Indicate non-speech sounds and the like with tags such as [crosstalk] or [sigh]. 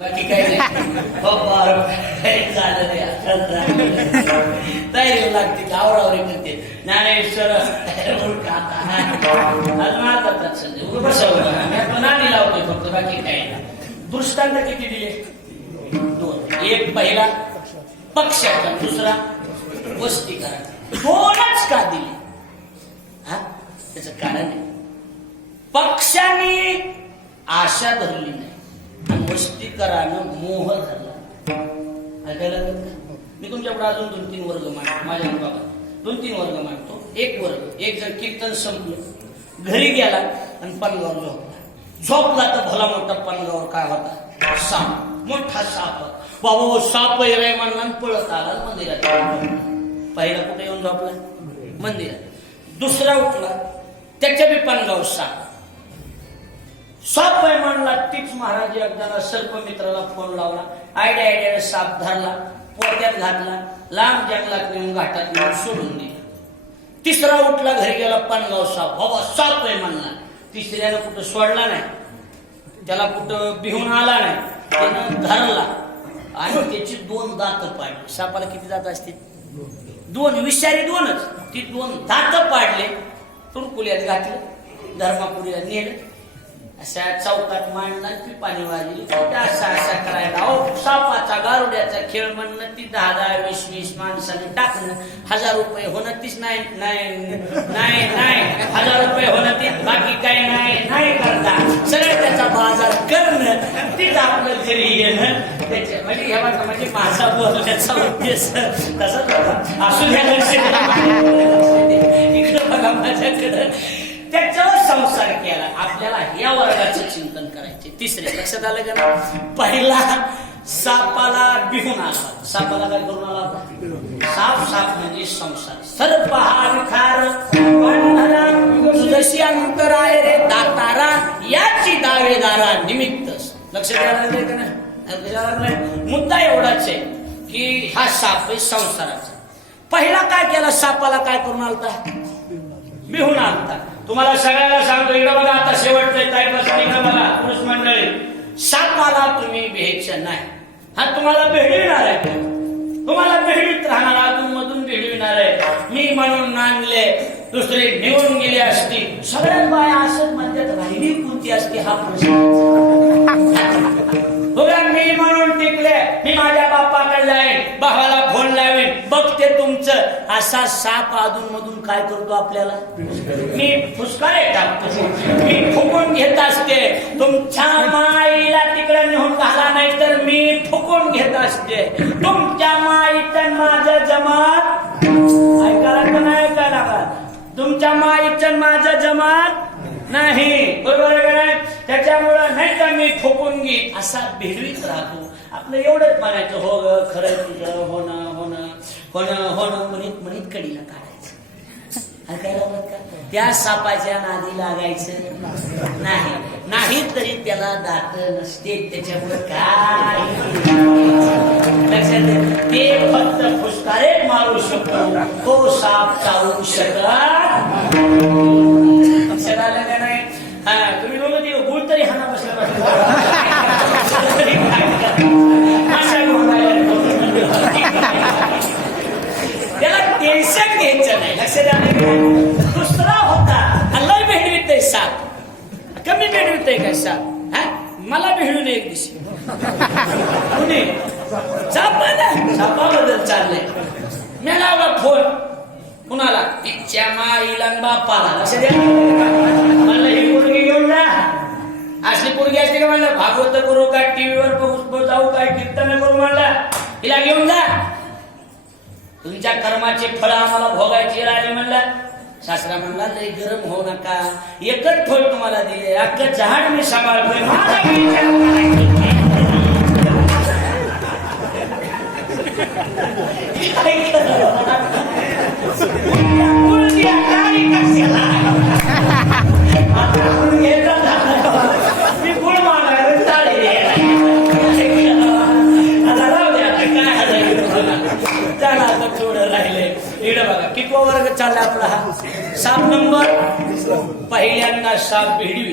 बाकी काही नाही. हो, झालं नाही. तयारी लागते आवरावरी करते ज्ञानेश्वर आता. नाणी लावतोय फक्त बाकी काही नाही. दृष्टांत किती दिले? दोन. एक पहिला पक्षाचा दुसरा वस्तीकरण. दोनच का दिले? हा? त्याच कारण आहे. पक्षाने आशा धरली नाही. आणि मोह धरला ऐकायला मी तुमच्याकडे अजून दोन तीन वर्ग मांडतो माझ्या बाबा दोन तीन वर्ग मांडतो एक वर्ग. एक जण कीर्तन संपलं. घरी गेला आणि पनगावर झोपला. झोपला तर भला मोठा पनगावर काय होता? साप. मोठा साप. बाबा हो, साप आहे म्हणला आणि पळत आला मंदिरात. पहिला कुठे येऊन झोपला? मंदिरात. दुसरा उठला. त्याच्या बी पनगावर साप. साप आहे म्हणला तीच महाराज एकदा सर्पमित्राला फोन लावला. आयड्या आयड्याने साप धरला पोत्यात घातला लांब जंगलात नेऊन घाटात नेऊन सोडून दिला. तिसरा उठला घरी गेला पानगाव साप. बाबा साप आहे म्हणला. तिसऱ्यानं कुठं सोडला नाही. त्याला कुठं बिहून आला नाही. त्यानं धरला. आणि त्याची दोन दात पाडली. सापाला किती दात असतील? दोन. विषारी दोनच. ती दोन दात पाडले. तुरकुल्यात घातलं धर्मापुरीला नेलं. अशा चौकात मांडला ती पाणी वाजली. असा असा करायला? अहो सापाचा गारुड्याचा खेळ म्हणणं ती दहा दहा वीस वीस माणसाने टाकणं. हजार रुपये होणं तीच नाही नाही नाही नाही. हजार रुपये होणं ती बाकी काही नाही नाही करता. सगळं त्याचा बाजार करणं तीच आपलं घरी येणं. त्याचे म्हणजे हे म्हणजे माझा बोलण्याचा उद्देश तसंच होता. असू द्या लक्ष द्या. तिसरे लक्षात आलं का ना पहिला सापाला बिहून आला सापाला काय करून आला होता? साप साप म्हणजे संसार. सर्प हा खार पांढरा अंतर आहे रे दातारा याची दावेदारा निमित्त. लक्षात द्यायला लागले का नाही? मुद्दा एवढाच आहे की हा साप आहे संसाराचा. पहिला काय केला? सापाला काय करून आलता? बिहून आलता. तुम्हाला सगळ्याला सांगतो इकडं बघा आता शेवटचं टाईमपासून इकडे बघा पुरुष मंडळी. सापाला तुम्ही भेटचं नाही. हा तुम्हाला भेटविणार आहे. तुम्हाला भेटवीत राहणार अजून मधून भेटविणार आहे. मी म्हणून नांदले दुसरी निघून गेली असती. सगळ्यात बाया असं म्हणतात राहिली कोणती असती हा प्रश्न? [laughs] बघा मी म्हणून टिकले. मी माझ्या बापाकडे जाईन. भावाला असा साप अधून मधून काय करतो आपल्याला? मी फुसकारे. टाकतो मी फुकून घेत असते. तुमच्या माईला तिकडे नेऊन घाला नाही तर मी फुकून घेत असते. तुमच्या माईचं माझं जमात. ऐकायला नाही ऐकायला तुमच्या माईचं माझं जमात नाही. बरोबर आहे नाही? त्याच्यामुळं नाही का मी ठोकून घेईन? असा भेडवीत राहतो. आपलं एवढंच म्हणायचं हो ग खरं तुझं होणं होणं होणं होणं म्हणित म्हणित कडीला काढायचं. का? त्या सापाच्या नादी लागायचं. नाही नाही तरी त्याला दात नसते त्याच्यामुळे काय लक्षात ते फक्त फुसकारे मारू शकतो. तो साप चावू शकत हा तुम्ही दोघं ते गुळ तरी हाना बसला त्याला टेन्शन घ्यायचं नाही. लक्ष द्या दुसरा होता हल्लाही भेटवित आहे साप. कमी भेटवित आहे काय साप? हा? मला नये एक दिवशी. कुणी? सापाला? सापाबद्दल चाललंय. मी लावला फोन. कुणाला? तिच्या माईला बापाला. लक्ष द्या मला ही हिला घेऊन जा. तुमच्या कर्माचे फळ आम्हाला भोगायचे राजे म्हणलं. सासरा म्हणला लय गरम होऊ नका. एकच फळ तुम्हाला दिले. अख्खं झाड मी सांभाळतोय. त्याला आता थोडं राहिले इकडे बघा कितवा वर्ग चालला आपला हा? सात नंबर. पहिल्यांदा साप भिडवी